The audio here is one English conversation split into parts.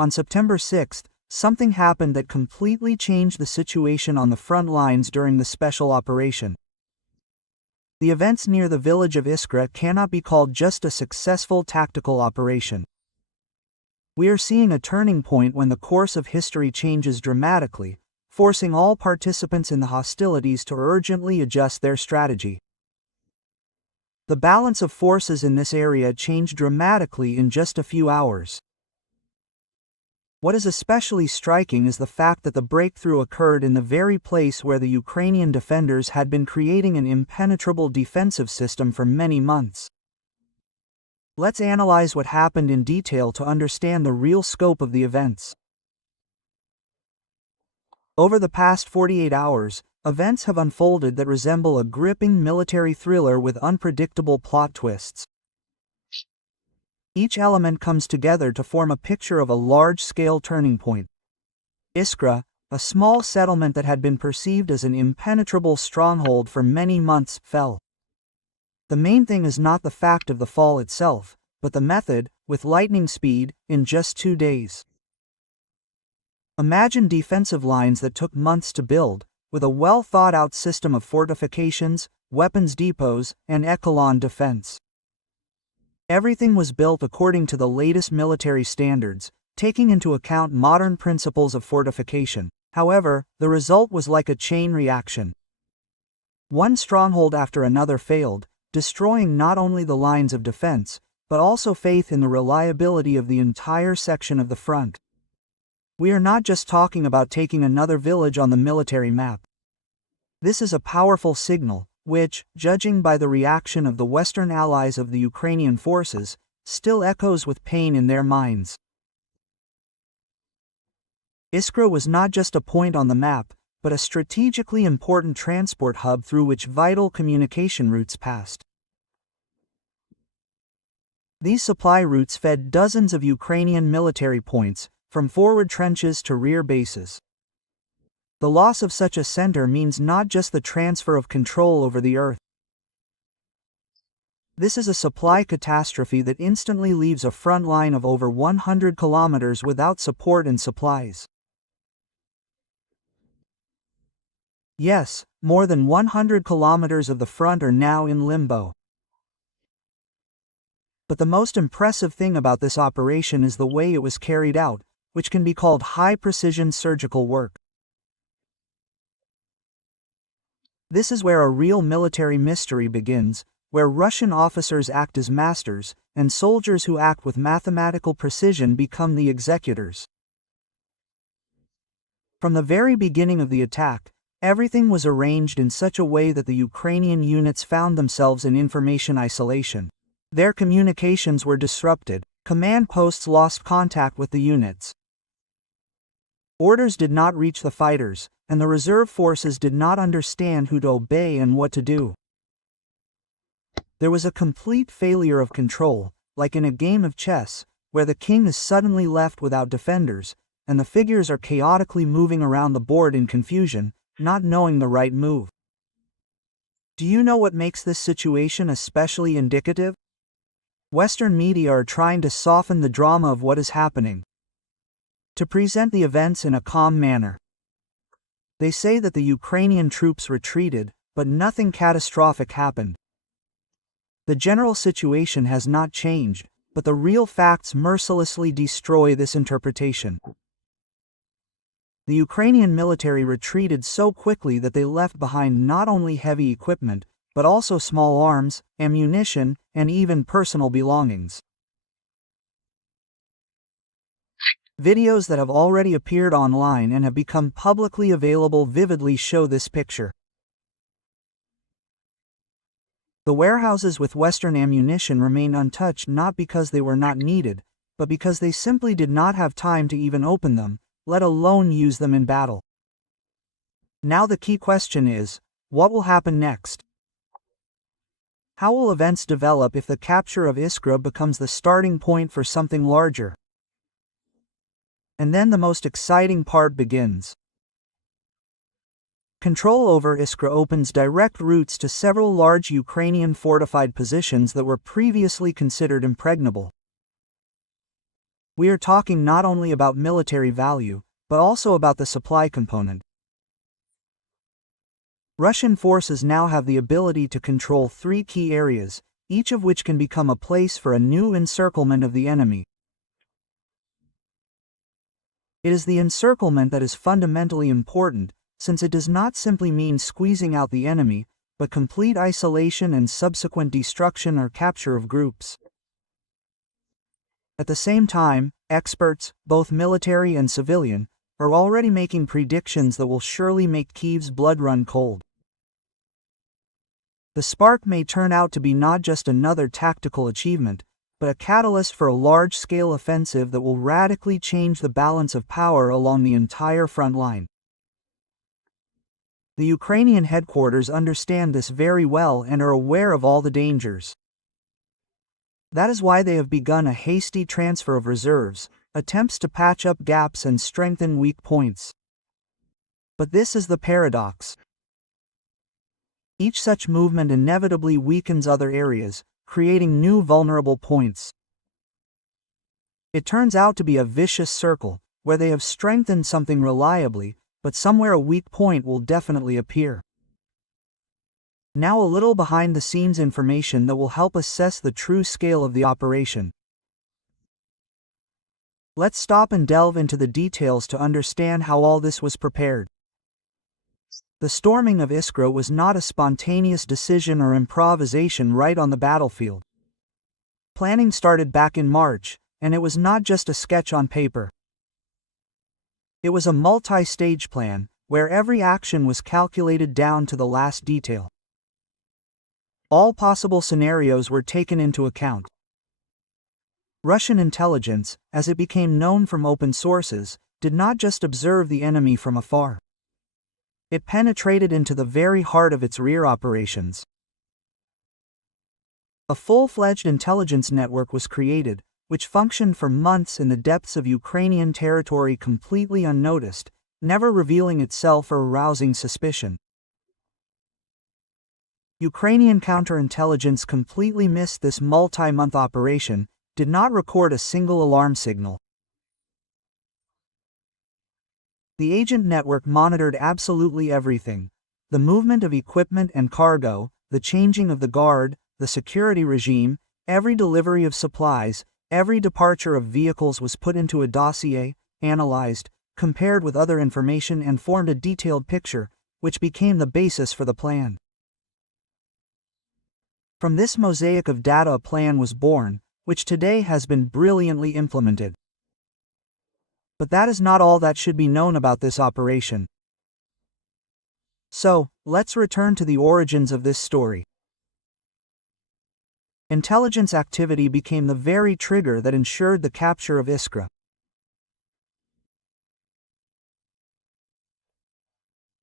On September 6, something happened that completely changed the situation on the front lines during the special operation. The events near the village of Iskra cannot be called just a successful tactical operation. We are seeing a turning point when the course of history changes dramatically, forcing all participants in the hostilities to urgently adjust their strategy. The balance of forces in this area changed dramatically in just a few hours. What is especially striking is the fact that the breakthrough occurred in the very place where the Ukrainian defenders had been creating an impenetrable defensive system for many months. Let's analyze what happened in detail to understand the real scope of the events. Over the past 48 hours, events have unfolded that resemble a gripping military thriller with unpredictable plot twists. Each element comes together to form a picture of a large-scale turning point. Iskra, a small settlement that had been perceived as an impenetrable stronghold for many months, fell. The main thing is not the fact of the fall itself, but the method, with lightning speed, in just 2 days. Imagine defensive lines that took months to build, with a well-thought-out system of fortifications, weapons depots, and echelon defense. Everything was built according to the latest military standards, taking into account modern principles of fortification. However, the result was like a chain reaction. One stronghold after another failed, destroying not only the lines of defense, but also faith in the reliability of the entire section of the front. We are not just talking about taking another village on the military map. This is a powerful signal, which, judging by the reaction of the Western allies of the Ukrainian forces, still echoes with pain in their minds. Iskra was not just a point on the map, but a strategically important transport hub through which vital communication routes passed. These supply routes fed dozens of Ukrainian military points, from forward trenches to rear bases. The loss of such a center means not just the transfer of control over the earth. This is a supply catastrophe that instantly leaves a front line of over 100 kilometers without support and supplies. Yes, more than 100 kilometers of the front are now in limbo. But the most impressive thing about this operation is the way it was carried out, which can be called high-precision surgical work. This is where a real military mystery begins, where Russian officers act as masters, and soldiers who act with mathematical precision become the executors. From the very beginning of the attack, everything was arranged in such a way that the Ukrainian units found themselves in information isolation. Their communications were disrupted, command posts lost contact with the units. Orders did not reach the fighters, and the reserve forces did not understand who to obey and what to do. There was a complete failure of control, like in a game of chess, where the king is suddenly left without defenders, and the figures are chaotically moving around the board in confusion, not knowing the right move. Do you know what makes this situation especially indicative? Western media are trying to soften the drama of what is happening, to present the events in a calm manner. They say that the Ukrainian troops retreated, but nothing catastrophic happened. The general situation has not changed, but the real facts mercilessly destroy this interpretation. The Ukrainian military retreated so quickly that they left behind not only heavy equipment, but also small arms, ammunition, and even personal belongings. Videos that have already appeared online and have become publicly available vividly show this picture. The warehouses with Western ammunition remained untouched not because they were not needed, but because they simply did not have time to even open them, let alone use them in battle. Now the key question is, what will happen next? How will events develop if the capture of Iskra becomes the starting point for something larger? And then the most exciting part begins. Control over Iskra opens direct routes to several large Ukrainian fortified positions that were previously considered impregnable. We are talking not only about military value, but also about the supply component. Russian forces now have the ability to control 3 key areas, each of which can become a place for a new encirclement of the enemy. It is the encirclement that is fundamentally important, since it does not simply mean squeezing out the enemy, but complete isolation and subsequent destruction or capture of groups. At the same time, experts, both military and civilian, are already making predictions that will surely make Kyiv's blood run cold. The spark may turn out to be not just another tactical achievement, but a catalyst for a large-scale offensive that will radically change the balance of power along the entire front line. The Ukrainian headquarters understand this very well and are aware of all the dangers. That is why they have begun a hasty transfer of reserves, attempts to patch up gaps and strengthen weak points. But this is the paradox. Each such movement inevitably weakens other areas, creating new vulnerable points. It turns out to be a vicious circle, where they have strengthened something reliably, but somewhere a weak point will definitely appear. Now a little behind-the-scenes information that will help assess the true scale of the operation. Let's stop and delve into the details to understand how all this was prepared. The storming of Iskra was not a spontaneous decision or improvisation right on the battlefield. Planning started back in March, and it was not just a sketch on paper. It was a multi-stage plan, where every action was calculated down to the last detail. All possible scenarios were taken into account. Russian intelligence, as it became known from open sources, did not just observe the enemy from afar. It penetrated into the very heart of its rear operations. A full-fledged intelligence network was created, which functioned for months in the depths of Ukrainian territory completely unnoticed, never revealing itself or arousing suspicion. Ukrainian counterintelligence completely missed this multi-month operation, did not record a single alarm signal. The agent network monitored absolutely everything: the movement of equipment and cargo, the changing of the guard, the security regime, every delivery of supplies, every departure of vehicles was put into a dossier, analyzed, compared with other information and formed a detailed picture, which became the basis for the plan. From this mosaic of data a plan was born, which today has been brilliantly implemented. But that is not all that should be known about this operation. So, let's return to the origins of this story. Intelligence activity became the very trigger that ensured the capture of Iskra.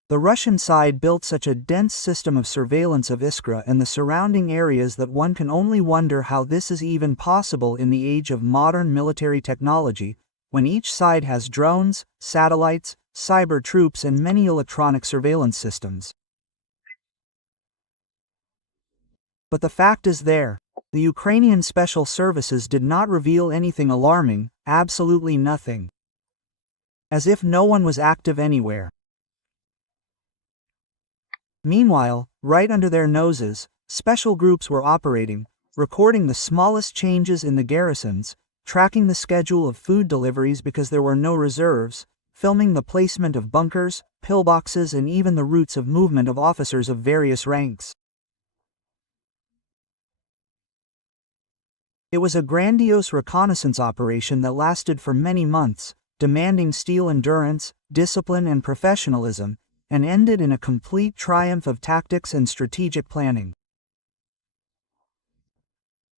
The Russian side built such a dense system of surveillance of Iskra and the surrounding areas that one can only wonder how this is even possible in the age of modern military technology, when each side has drones, satellites, cyber troops and many electronic surveillance systems. But the fact is there: the Ukrainian special services did not reveal anything alarming, absolutely nothing. As if no one was active anywhere. Meanwhile, right under their noses, special groups were operating, recording the smallest changes in the garrisons, tracking the schedule of food deliveries because there were no reserves, filming the placement of bunkers, pillboxes and even the routes of movement of officers of various ranks. It was a grandiose reconnaissance operation that lasted for many months, demanding steel endurance, discipline and professionalism, and ended in a complete triumph of tactics and strategic planning.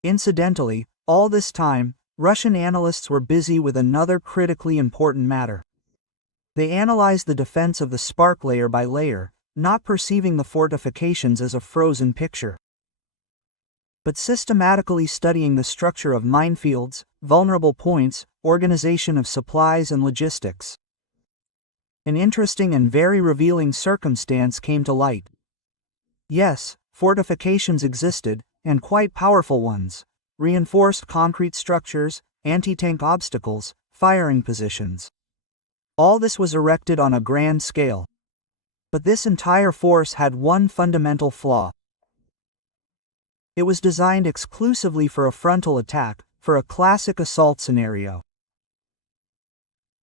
Incidentally, all this time, Russian analysts were busy with another critically important matter. They analyzed the defense of the spark layer by layer, not perceiving the fortifications as a frozen picture, but systematically studying the structure of minefields, vulnerable points, organization of supplies and logistics. An interesting and very revealing circumstance came to light. Yes, fortifications existed, and quite powerful ones. Reinforced concrete structures, anti-tank obstacles, firing positions. All this was erected on a grand scale. But this entire force had one fundamental flaw. It was designed exclusively for a frontal attack, for a classic assault scenario.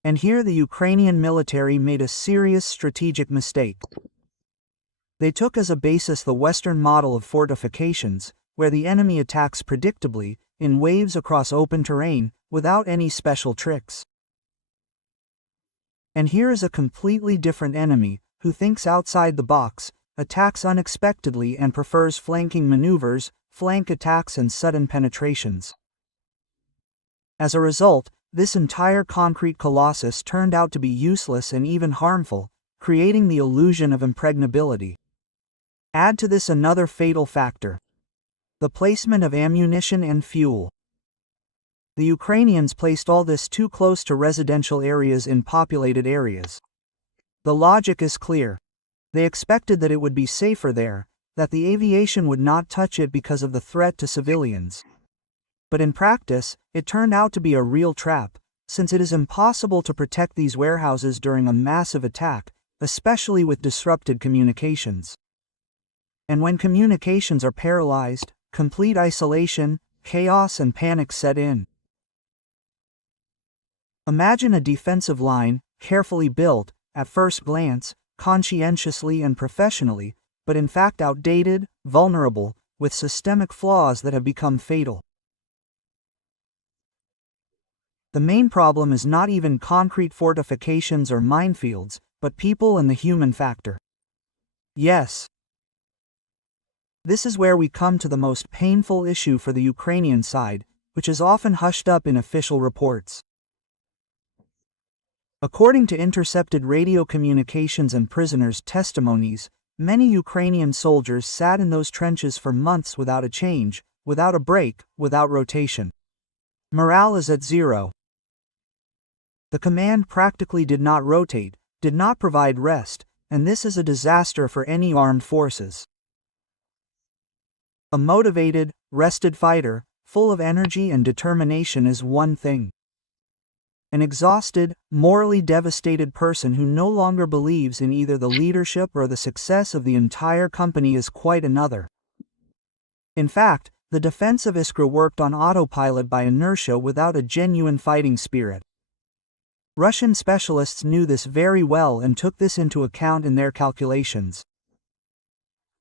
And here the Ukrainian military made a serious strategic mistake. They took as a basis the Western model of fortifications, where the enemy attacks predictably, in waves across open terrain, without any special tricks. And here is a completely different enemy, who thinks outside the box, attacks unexpectedly and prefers flanking maneuvers, flank attacks and sudden penetrations. As a result, this entire concrete colossus turned out to be useless and even harmful, creating the illusion of impregnability. Add to this another fatal factor: the placement of ammunition and fuel. The Ukrainians placed all this too close to residential areas in populated areas. The logic is clear. They expected that it would be safer there, that the aviation would not touch it because of the threat to civilians. But in practice, it turned out to be a real trap, since it is impossible to protect these warehouses during a massive attack, especially with disrupted communications. And when communications are paralyzed, complete isolation, chaos and panic set in. Imagine a defensive line, carefully built, at first glance, conscientiously and professionally, but in fact outdated, vulnerable, with systemic flaws that have become fatal. The main problem is not even concrete fortifications or minefields, but people and the human factor. Yes. This is where we come to the most painful issue for the Ukrainian side, which is often hushed up in official reports. According to intercepted radio communications and prisoners' testimonies, many Ukrainian soldiers sat in those trenches for months without a change, without a break, without rotation. Morale is at zero. The command practically did not rotate, did not provide rest, and this is a disaster for any armed forces. A motivated, rested fighter, full of energy and determination is one thing. An exhausted, morally devastated person who no longer believes in either the leadership or the success of the entire company is quite another. In fact, the defense of Iskra worked on autopilot by inertia without a genuine fighting spirit. Russian specialists knew this very well and took this into account in their calculations.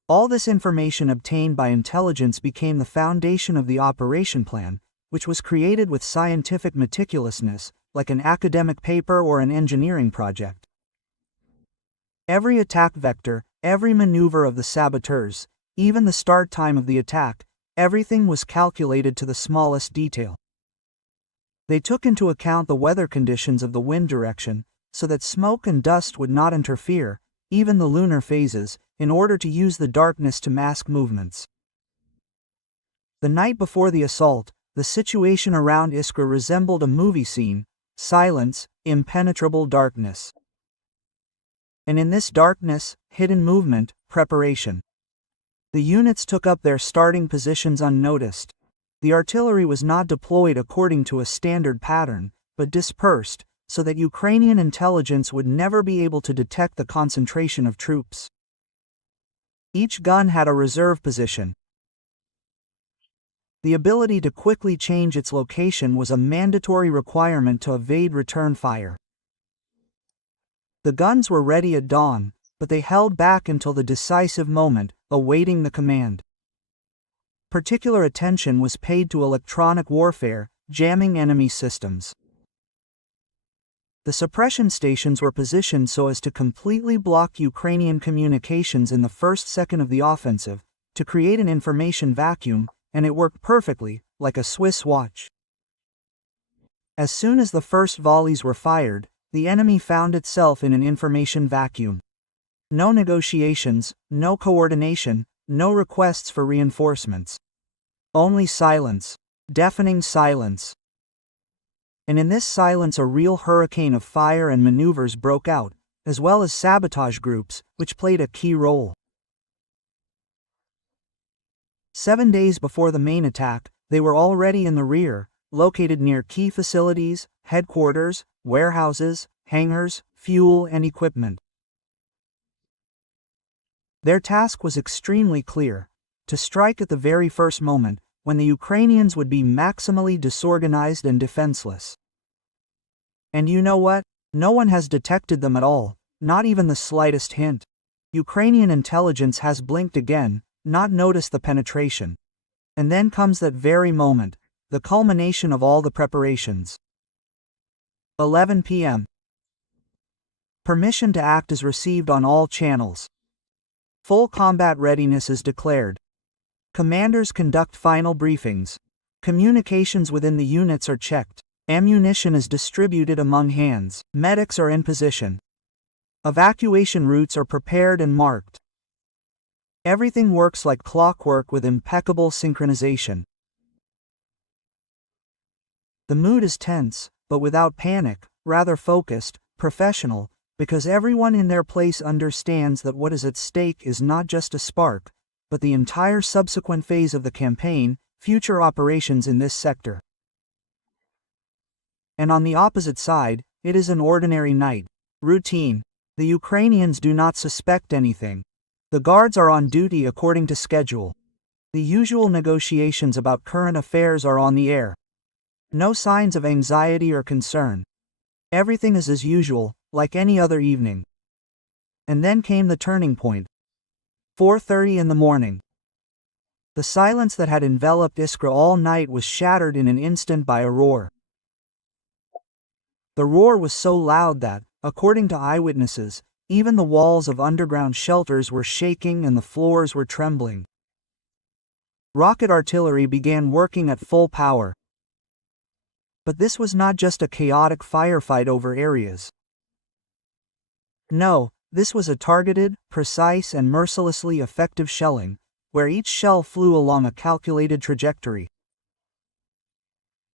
All this information obtained by intelligence became the foundation of the operation plan, which was created with scientific meticulousness, like an academic paper or an engineering project. Every attack vector, every maneuver of the saboteurs, even the start time of the attack, everything was calculated to the smallest detail. They took into account the weather conditions of the wind direction, so that smoke and dust would not interfere, even the lunar phases, in order to use the darkness to mask movements. The night before the assault, the situation around Iskra resembled a movie scene: silence, impenetrable darkness. And in this darkness, hidden movement, preparation. The units took up their starting positions unnoticed. The artillery was not deployed according to a standard pattern, but dispersed, so that Ukrainian intelligence would never be able to detect the concentration of troops. Each gun had a reserve position. The ability to quickly change its location was a mandatory requirement to evade return fire. The guns were ready at dawn, but they held back until the decisive moment, awaiting the command. Particular attention was paid to electronic warfare, jamming enemy systems. The suppression stations were positioned so as to completely block Ukrainian communications in the first second of the offensive, to create an information vacuum, and it worked perfectly, like a Swiss watch. As soon as the first volleys were fired, the enemy found itself in an information vacuum. No negotiations, no coordination, no requests for reinforcements. Only silence, deafening silence. And in this silence a real hurricane of fire and maneuvers broke out, as well as sabotage groups, which played a key role. 7 days before the main attack, they were already in the rear, located near key facilities, headquarters, warehouses, hangars, fuel and equipment. Their task was extremely clear: to strike at the very first moment, when the Ukrainians would be maximally disorganized and defenseless. And you know what? No one has detected them at all, not even the slightest hint. Ukrainian intelligence has blinked again, not noticed the penetration. And then comes that very moment, the culmination of all the preparations. 11 p.m. Permission to act is received on all channels. Full combat readiness is declared. Commanders conduct final briefings. Communications within the units are checked. Ammunition is distributed among hands. Medics are in position. Evacuation routes are prepared and marked. Everything works like clockwork with impeccable synchronization. The mood is tense, but without panic, rather focused, professional, because everyone in their place understands that what is at stake is not just a spark, but the entire subsequent phase of the campaign, future operations in this sector. And on the opposite side, it is an ordinary night. Routine. The Ukrainians do not suspect anything. The guards are on duty according to schedule. The usual negotiations about current affairs are on the air. No signs of anxiety or concern. Everything is as usual, like any other evening. And then came the turning point. 4:30 in the morning. The silence that had enveloped Iskra all night was shattered in an instant by a roar. The roar was so loud that, according to eyewitnesses, even the walls of underground shelters were shaking and the floors were trembling. Rocket artillery began working at full power. But this was not just a chaotic firefight over areas. No, this was a targeted, precise and mercilessly effective shelling, where each shell flew along a calculated trajectory.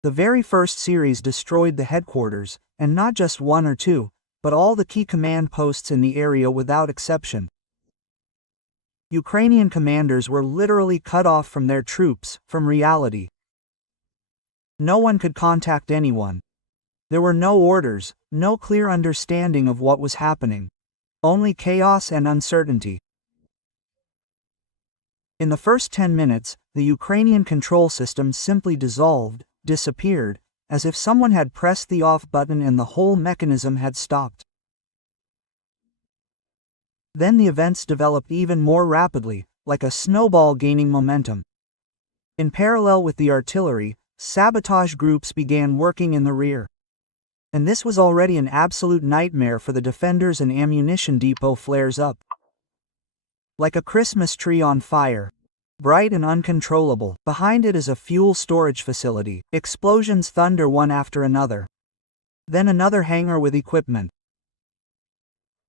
The very first series destroyed the headquarters, and not just one or two, but all the key command posts in the area without exception. Ukrainian commanders were literally cut off from their troops, from reality. No one could contact anyone. There were no orders, no clear understanding of what was happening. Only chaos and uncertainty. In the first 10 minutes, the Ukrainian control system simply dissolved, disappeared, as if someone had pressed the off button and the whole mechanism had stopped. Then the events developed even more rapidly, like a snowball gaining momentum. In parallel with the artillery, sabotage groups began working in the rear. And this was already an absolute nightmare for the defenders. An ammunition depot flares up. Like a Christmas tree on fire. Bright and uncontrollable. Behind it is a fuel storage facility. Explosions thunder one after another. Then another hangar with equipment.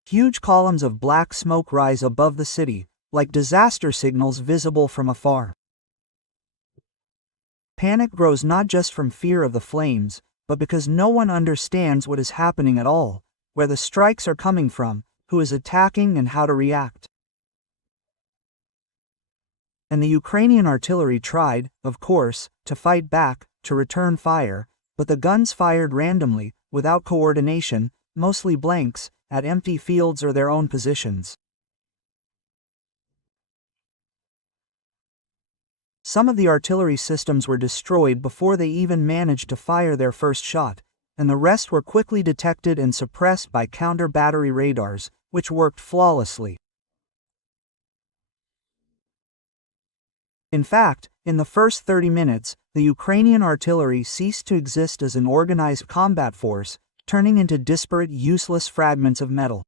Huge columns of black smoke rise above the city, like disaster signals visible from afar. Panic grows not just from fear of the flames, but because no one understands what is happening at all, where the strikes are coming from, who is attacking and how to react. And the Ukrainian artillery tried, of course, to fight back, to return fire, but the guns fired randomly, without coordination, mostly blanks, at empty fields or their own positions. Some of the artillery systems were destroyed before they even managed to fire their first shot, and the rest were quickly detected and suppressed by counter-battery radars, which worked flawlessly. In fact, in the first 30 minutes, the Ukrainian artillery ceased to exist as an organized combat force, turning into disparate, useless fragments of metal.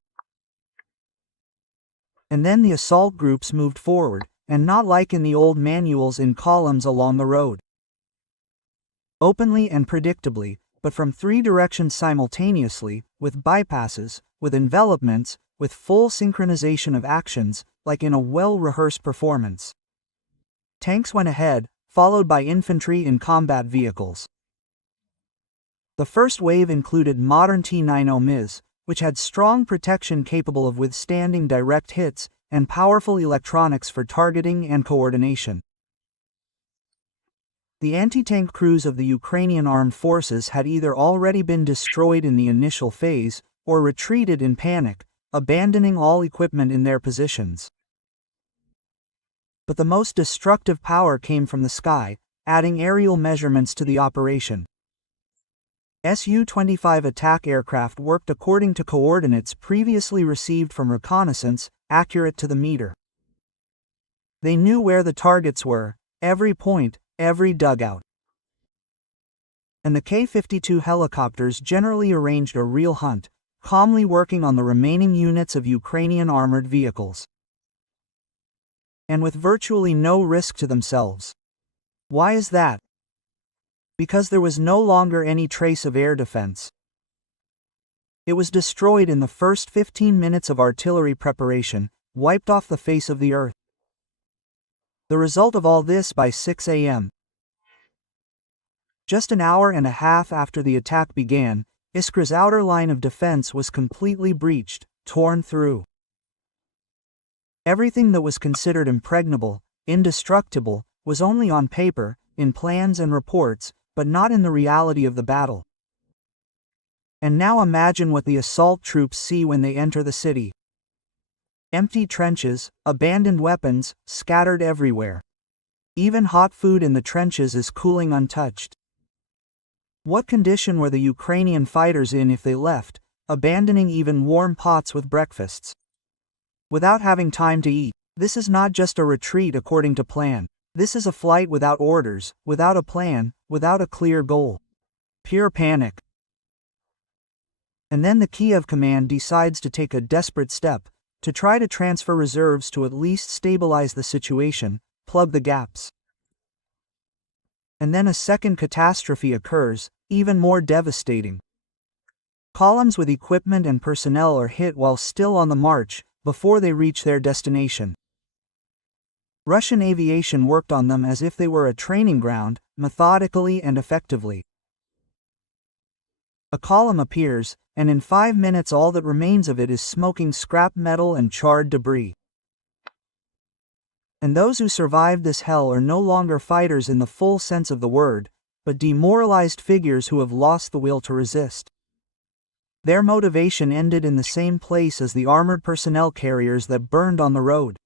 And then the assault groups moved forward, and not like in the old manuals in columns along the road. Openly and predictably, but from 3 directions simultaneously, with bypasses, with envelopments, with full synchronization of actions, like in a well-rehearsed performance. Tanks went ahead, followed by infantry in combat vehicles. The first wave included modern T-90 MiS, which had strong protection capable of withstanding direct hits, and powerful electronics for targeting and coordination. The anti-tank crews of the Ukrainian armed forces had either already been destroyed in the initial phase, or retreated in panic, abandoning all equipment in their positions. But the most destructive power came from the sky, adding aerial measurements to the operation. Su-25 attack aircraft worked according to coordinates previously received from reconnaissance, accurate to the meter. They knew where the targets were, every point, every dugout. And the K-52 helicopters generally arranged a real hunt, calmly working on the remaining units of Ukrainian armored vehicles. And with virtually no risk to themselves. Why is that? Because there was no longer any trace of air defense. It was destroyed in the first 15 minutes of artillery preparation, wiped off the face of the earth. The result of all this by 6 a.m. Just an hour and a half after the attack began, Iskra's outer line of defense was completely breached, torn through. Everything that was considered impregnable, indestructible, was only on paper, in plans and reports, but not in the reality of the battle. And now imagine what the assault troops see when they enter the city. Empty trenches, abandoned weapons, scattered everywhere. Even hot food in the trenches is cooling untouched. What condition were the Ukrainian fighters in if they left, abandoning even warm pots with breakfasts? Without having time to eat. This is not just a retreat according to plan. This is a flight without orders, without a plan, without a clear goal. Pure panic. And then the Kiev command decides to take a desperate step, to try to transfer reserves to at least stabilize the situation, plug the gaps. And then a second catastrophe occurs, even more devastating. Columns with equipment and personnel are hit while still on the march, before they reach their destination. Russian aviation worked on them as if they were a training ground, methodically and effectively. A column appears, and in 5 minutes all that remains of it is smoking scrap metal and charred debris. And those who survived this hell are no longer fighters in the full sense of the word, but demoralized figures who have lost the will to resist. Their motivation ended in the same place as the armored personnel carriers that burned on the road.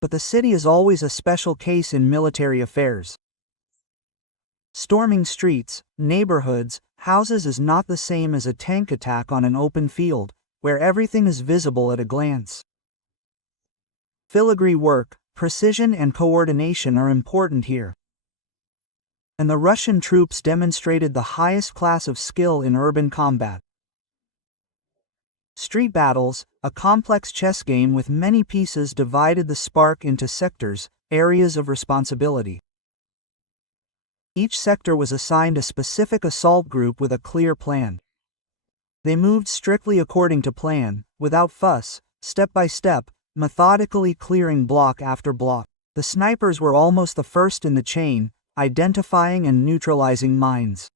But the city is always a special case in military affairs. Storming streets, neighborhoods, houses is not the same as a tank attack on an open field, where everything is visible at a glance. Filigree work, precision and coordination are important here. And the Russian troops demonstrated the highest class of skill in urban combat. Street battles, a complex chess game with many pieces, divided the spark into sectors, areas of responsibility. Each sector was assigned a specific assault group with a clear plan. They moved strictly according to plan, without fuss, step by step, methodically clearing block after block. The snipers were almost the first in the chain, identifying and neutralizing mines.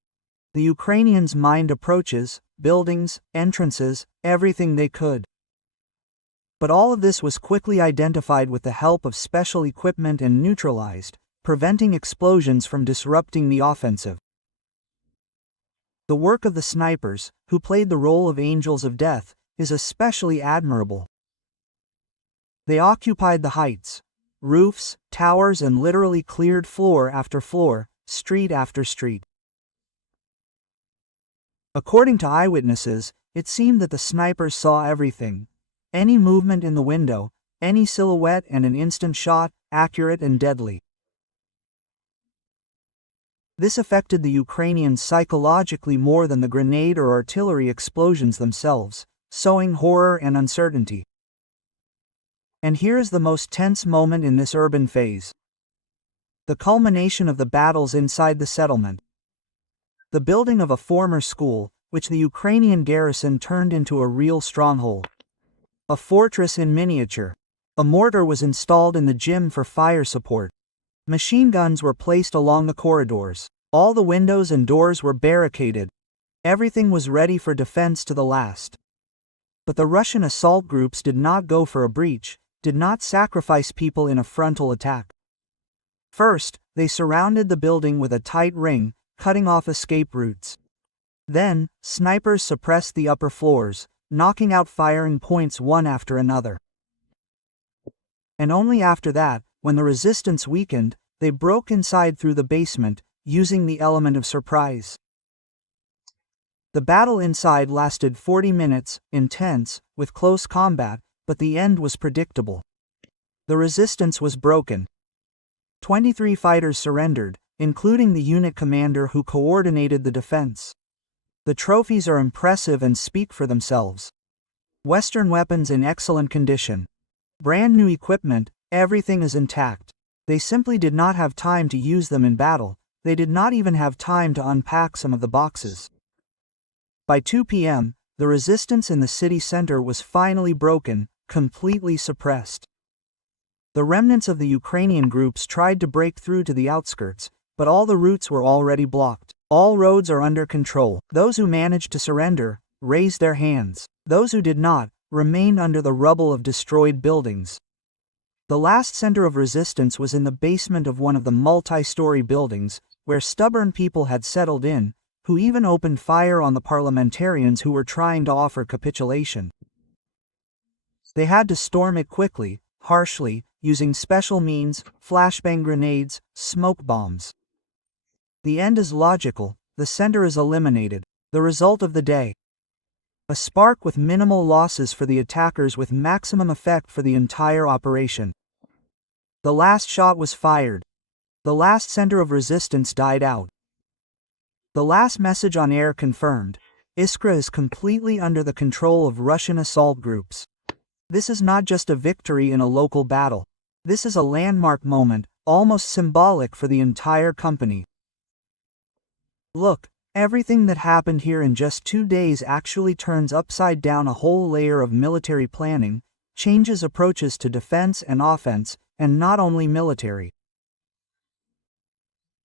The Ukrainians mined approaches, buildings, entrances, everything they could. But all of this was quickly identified with the help of special equipment and neutralized, preventing explosions from disrupting the offensive. The work of the snipers, who played the role of angels of death, is especially admirable. They occupied the heights, roofs, towers, and literally cleared floor after floor, street after street. According to eyewitnesses, it seemed that the snipers saw everything. Any movement in the window, any silhouette, and an instant shot, accurate and deadly. This affected the Ukrainians psychologically more than the grenade or artillery explosions themselves, sowing horror and uncertainty. And here is the most tense moment in this urban phase. The culmination of the battles inside the settlement. The building of a former school, which the Ukrainian garrison turned into a real stronghold. A fortress in miniature. A mortar was installed in the gym for fire support. Machine guns were placed along the corridors. All the windows and doors were barricaded. Everything was ready for defense to the last. But the Russian assault groups did not go for a breach, did not sacrifice people in a frontal attack. First, they surrounded the building with a tight ring, cutting off escape routes. Then, snipers suppressed the upper floors, knocking out firing points one after another. And only after that, when the resistance weakened, they broke inside through the basement, using the element of surprise. The battle inside lasted 40 minutes, intense, with close combat, but the end was predictable. The resistance was broken. 23 fighters surrendered, including the unit commander who coordinated the defense. The trophies are impressive and speak for themselves. Western weapons in excellent condition. Brand new equipment, everything is intact. They simply did not have time to use them in battle, they did not even have time to unpack some of the boxes. By 2 p.m., the resistance in the city center was finally broken, completely suppressed. The remnants of the Ukrainian groups tried to break through to the outskirts, but all the routes were already blocked. All roads are under control. Those who managed to surrender raised their hands. Those who did not remained under the rubble of destroyed buildings. The last center of resistance was in the basement of one of the multi-story buildings, where stubborn people had settled in, who even opened fire on the parliamentarians who were trying to offer capitulation. They had to storm it quickly, harshly, using special means, flashbang grenades, smoke bombs. The end is logical, the center is eliminated. The result of the day. A spark with minimal losses for the attackers with maximum effect for the entire operation. The last shot was fired. The last center of resistance died out. The last message on air confirmed. Iskra is completely under the control of Russian assault groups. This is not just a victory in a local battle. This is a landmark moment, almost symbolic for the entire company. Look, everything that happened here in just 2 days actually turns upside down a whole layer of military planning, changes approaches to defense and offense, and not only military.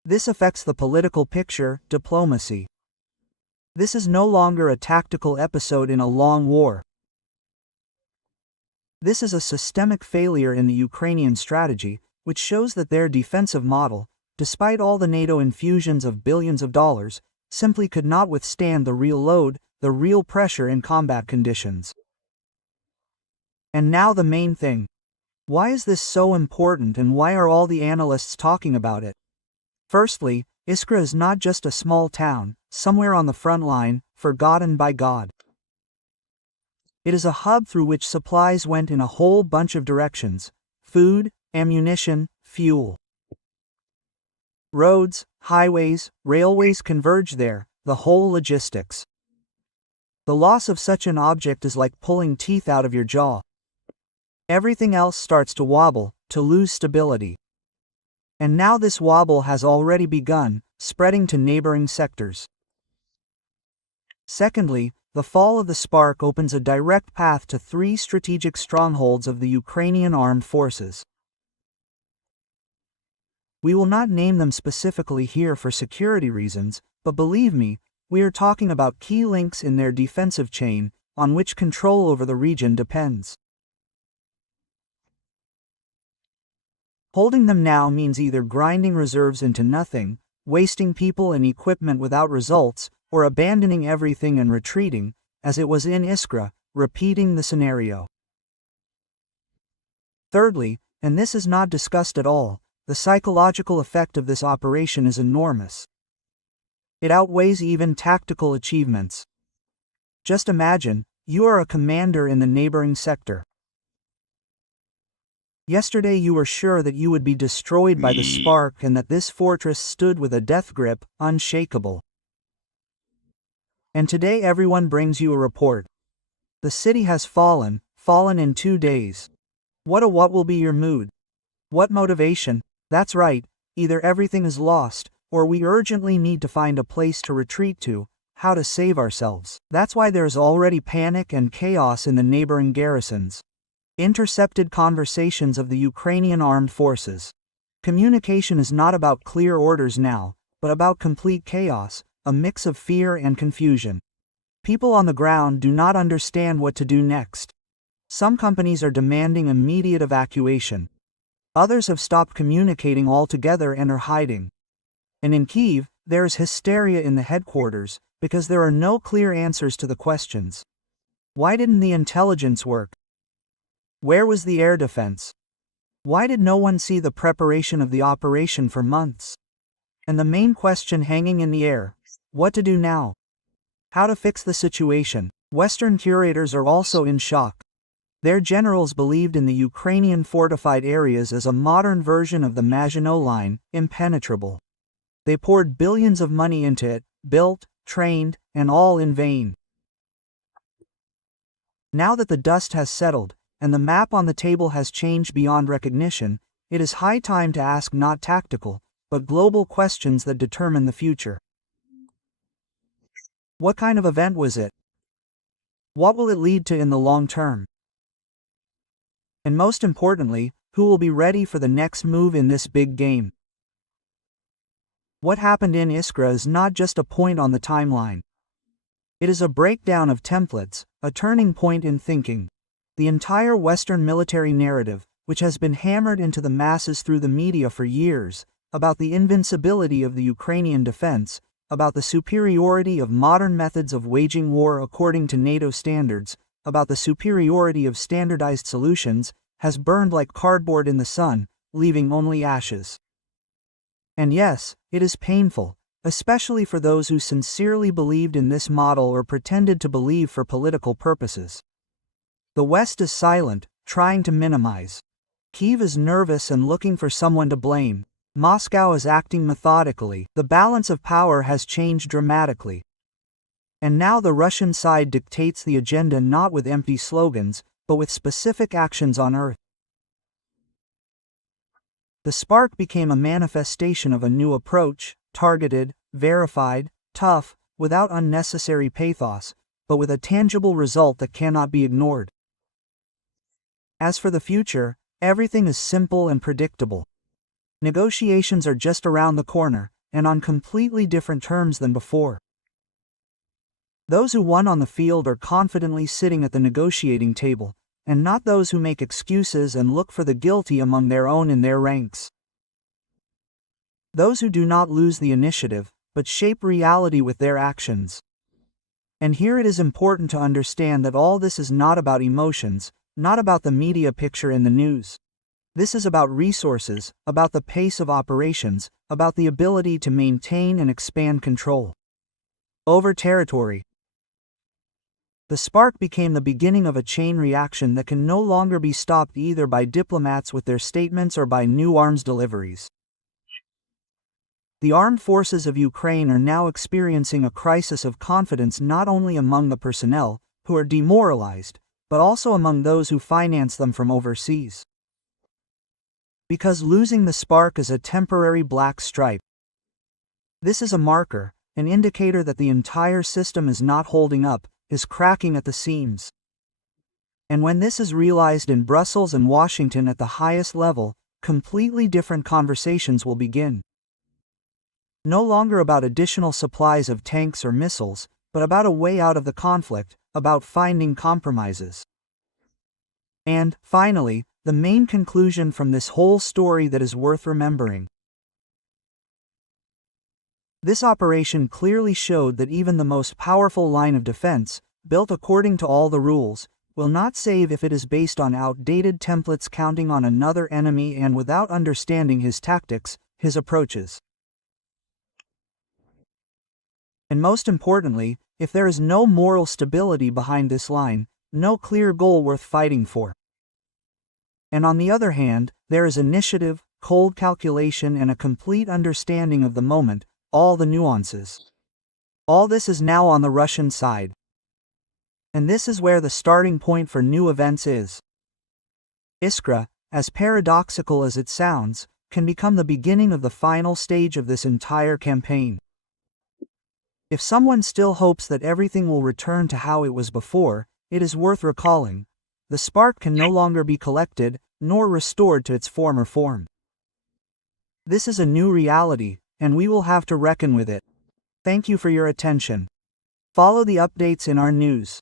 This affects the political picture, diplomacy. This is no longer a tactical episode in a long war. This is a systemic failure in the Ukrainian strategy, which shows that their defensive model, despite all the NATO infusions of billions of dollars, simply could not withstand the real load, the real pressure in combat conditions. And now the main thing. Why is this so important and why are all the analysts talking about it? Firstly, Iskra is not just a small town, somewhere on the front line, forgotten by God. It is a hub through which supplies went in a whole bunch of directions: food, ammunition, fuel. Roads, highways, railways converge there, the whole logistics. The loss of such an object is like pulling teeth out of your jaw. Everything else starts to wobble, to lose stability. And now this wobble has already begun, spreading to neighboring sectors. Secondly, the fall of the spark opens a direct path to 3 strategic strongholds of the Ukrainian armed forces. We will not name them specifically here for security reasons, but believe me, we are talking about key links in their defensive chain, on which control over the region depends. Holding them now means either grinding reserves into nothing, wasting people and equipment without results, or abandoning everything and retreating, as it was in Iskra, repeating the scenario. Thirdly, and this is not discussed at all, the psychological effect of this operation is enormous. It outweighs even tactical achievements. Just imagine, you are a commander in the neighboring sector. Yesterday you were sure that you would be destroyed by the spark and that this fortress stood with a death grip, unshakable. And today everyone brings you a report. The city has fallen in 2 days. What will be your mood? What motivation? That's right, either everything is lost, or we urgently need to find a place to retreat to, how to save ourselves. That's why there's already panic and chaos in the neighboring garrisons. Intercepted conversations of the Ukrainian armed forces. Communication is not about clear orders now, but about complete chaos, a mix of fear and confusion. People on the ground do not understand what to do next. Some companies are demanding immediate evacuation. Others have stopped communicating altogether and are hiding. And in Kyiv, there is hysteria in the headquarters, because there are no clear answers to the questions. Why didn't the intelligence work? Where was the air defense? Why did no one see the preparation of the operation for months? And the main question hanging in the air, what to do now? How to fix the situation? Western curators are also in shock. Their generals believed in the Ukrainian fortified areas as a modern version of the Maginot Line, impenetrable. They poured billions of money into it, built, trained, and all in vain. Now that the dust has settled, and the map on the table has changed beyond recognition, it is high time to ask not tactical, but global questions that determine the future. What kind of event was it? What will it lead to in the long term? And most importantly, who will be ready for the next move in this big game? What happened in Iskra is not just a point on the timeline. It is a breakdown of templates, a turning point in thinking. The entire Western military narrative, which has been hammered into the masses through the media for years, about the invincibility of the Ukrainian defense, about the superiority of modern methods of waging war according to NATO standards, about the superiority of standardized solutions, has burned like cardboard in the sun, leaving only ashes. And yes, it is painful, especially for those who sincerely believed in this model or pretended to believe for political purposes. The West is silent, trying to minimize. Kyiv is nervous and looking for someone to blame. Moscow is acting methodically. The balance of power has changed dramatically. And now the Russian side dictates the agenda not with empty slogans, but with specific actions on earth. The spark became a manifestation of a new approach, targeted, verified, tough, without unnecessary pathos, but with a tangible result that cannot be ignored. As for the future, everything is simple and predictable. Negotiations are just around the corner, and on completely different terms than before. Those who won on the field are confidently sitting at the negotiating table, and not those who make excuses and look for the guilty among their own in their ranks. Those who do not lose the initiative, but shape reality with their actions. And here it is important to understand that all this is not about emotions, not about the media picture in the news. This is about resources, about the pace of operations, about the ability to maintain and expand control over territory. The spark became the beginning of a chain reaction that can no longer be stopped either by diplomats with their statements or by new arms deliveries. The armed forces of Ukraine are now experiencing a crisis of confidence not only among the personnel, who are demoralized, but also among those who finance them from overseas. Because losing the spark is a temporary black stripe. This is a marker, an indicator that the entire system is not holding up, is cracking at the seams. And when this is realized in Brussels and Washington at the highest level, completely different conversations will begin. No longer about additional supplies of tanks or missiles, but about a way out of the conflict, about finding compromises. And, finally, the main conclusion from this whole story that is worth remembering. This operation clearly showed that even the most powerful line of defense, built according to all the rules, will not save if it is based on outdated templates counting on another enemy and without understanding his tactics, his approaches. And most importantly, if there is no moral stability behind this line, no clear goal worth fighting for. And on the other hand, there is initiative, cold calculation and a complete understanding of the moment, all the nuances. All this is now on the Russian side. And this is where the starting point for new events is. Iskra, as paradoxical as it sounds, can become the beginning of the final stage of this entire campaign. If someone still hopes that everything will return to how it was before, it is worth recalling. The spark can no longer be collected, nor restored to its former form. This is a new reality, and we will have to reckon with it. Thank you for your attention. Follow the updates in our news.